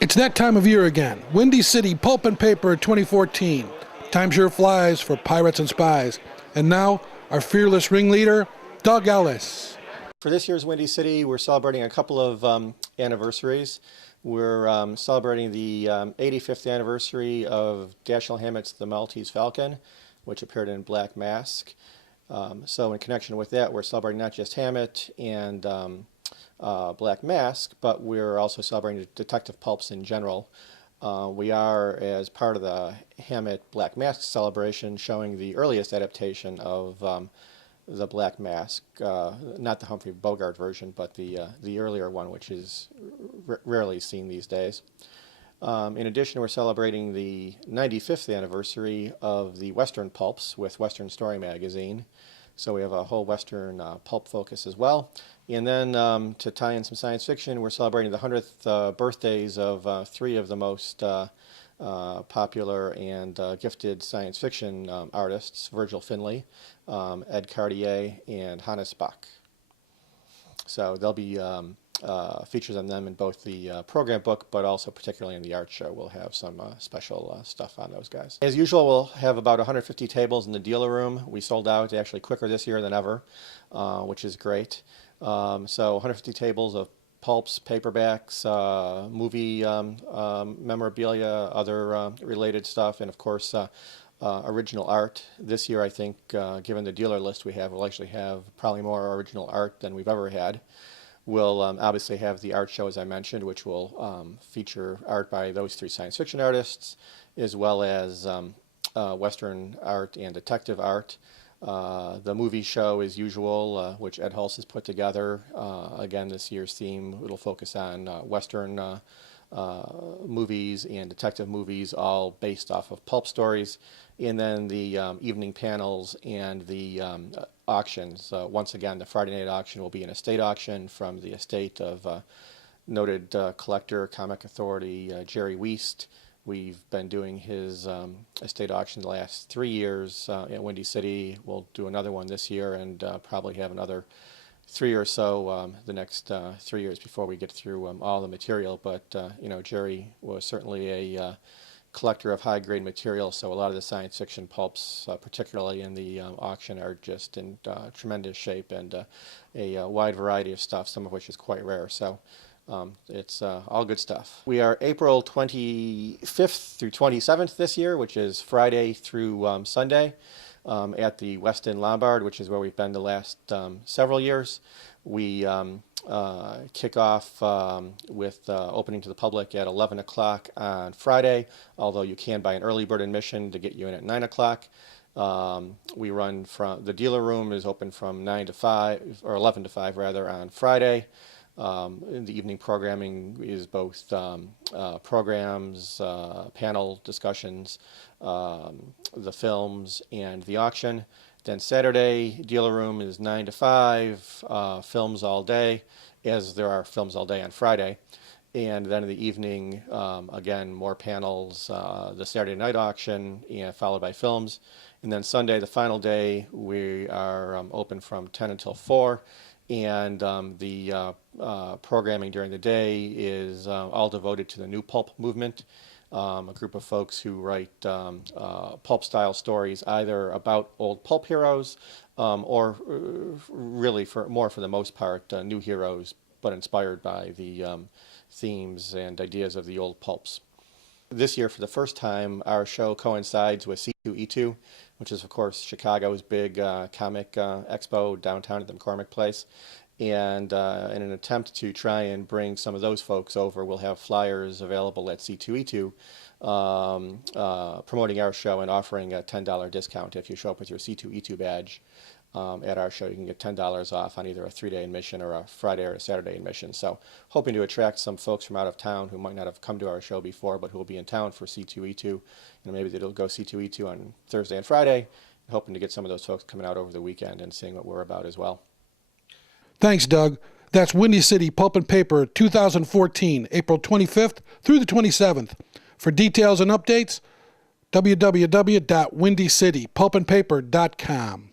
It's that time of year again. Windy City Pulp and Paper 2014. Time sure flies for pirates and spies. And now, our fearless ringleader, Doug Ellis. For this year's Windy City, we're celebrating a couple of anniversaries. We're celebrating the 85th anniversary of Dashiell Hammett's The Maltese Falcon, which appeared in Black Mask. So in connection with that, we're celebrating not just Hammett and Black Mask, but we're also celebrating detective pulps in general. We are, as part of the Hammett Black Mask celebration, showing the earliest adaptation of the Black Mask, not the Humphrey Bogart version, but the earlier one, which is rarely seen these days. In addition, we're celebrating the 95th anniversary of the Western pulps with Western Story magazine. So we have a whole Western pulp focus as well. And then to tie in some science fiction, we're celebrating the 100th birthdays of three of the most popular and gifted science fiction artists, Virgil Finlay, Ed Cartier, and Hannes Bach. So there'll be features on them in both the program book, but also particularly in the art show. We'll have some special stuff on those guys. As usual, we'll have about 150 tables in the dealer room. We sold out actually quicker this year than ever, which is great. So 150 tables of pulps, paperbacks, movie memorabilia, other related stuff, and of course original art. This year, I think, given the dealer list we have, we'll actually have probably more original art than we've ever had. We'll obviously have the art show, as I mentioned, which will feature art by those three science fiction artists, as well as Western art and detective art. The movie show, as usual, which Ed Hulse has put together. Again, this year's theme, it'll focus on Western movies and detective movies, all based off of pulp stories. And then the evening panels and the auctions. Once again, the Friday night auction will be an estate auction from the estate of noted collector, comic authority Jerry Wiest. We've been doing his estate auction the last 3 years at Windy City. We'll do another one this year and probably have another 3 or so the next 3 years before we get through all the material. But you know, Jerry was certainly a collector of high-grade material, so a lot of the science fiction pulps, particularly in the auction, are just in tremendous shape, and a wide variety of stuff, some of which is quite rare. So it's all good stuff. We are April 25th through 27th this year, which is Friday through Sunday, at the West End Lombard, which is where we've been the last several years. We kick off with opening to the public at 11 o'clock on Friday, although you can buy an early bird admission to get you in at 9 o'clock. We run from, the dealer room is open from 9 to 5, or 11 to 5 rather, on Friday. The evening programming is both programs, panel discussions, the films, and the auction. Then Saturday, dealer room is 9 to 5, films all day, as there are films all day on Friday. And then in the evening, again, more panels, the Saturday night auction, and followed by films. And then Sunday, the final day, we are open from 10 until 4. And the programming during the day is all devoted to the new pulp movement, a group of folks who write pulp-style stories, either about old pulp heroes or really, for the most part, new heroes, but inspired by the themes and ideas of the old pulps. This year, for the first time, our show coincides with C2E2, which is, of course, Chicago's big comic expo downtown at the McCormick Place. And in an attempt to try and bring some of those folks over, we'll have flyers available at C2E2 promoting our show and offering a $10 discount if you show up with your C2E2 badge. At our show, you can get $10 off on either a 3-day admission or a Friday or a Saturday admission. So hoping to attract some folks from out of town who might not have come to our show before, but who will be in town for C2E2. And maybe they'll go C2E2 on Thursday and Friday, hoping to get some of those folks coming out over the weekend and seeing what we're about as well. Thanks, Doug. That's Windy City Pulp and Paper 2014, April 25th through the 27th. For details and updates, www.windycitypulpandpaper.com.